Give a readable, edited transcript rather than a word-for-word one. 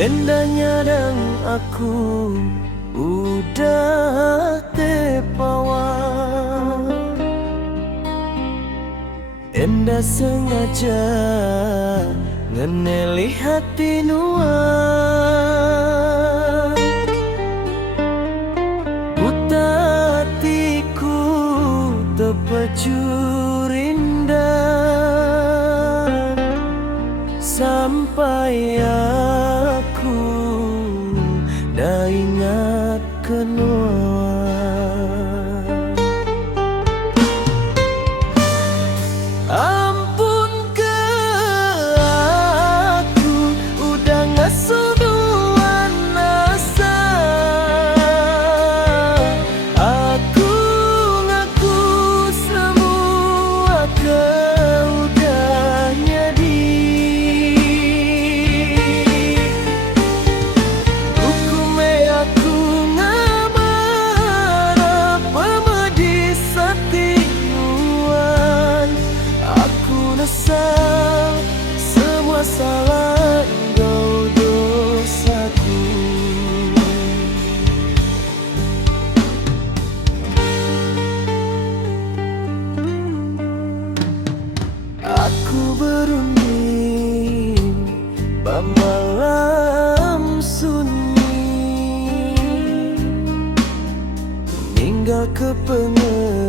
Endahnya dan aku udah tepawa. Enda sengaja ngeneli hati nua. Utatiku terpecur indah sampai aku dah ingat kenua. Ampun ke aku udah ngasuh duluan asa. Aku ngaku semua kau udah nyadi. Hukumnya aku ngamara pemedi satinuan. Aku nesal semua salah engkau dosaku. Aku berunding malam sunyi, tinggal ke pengen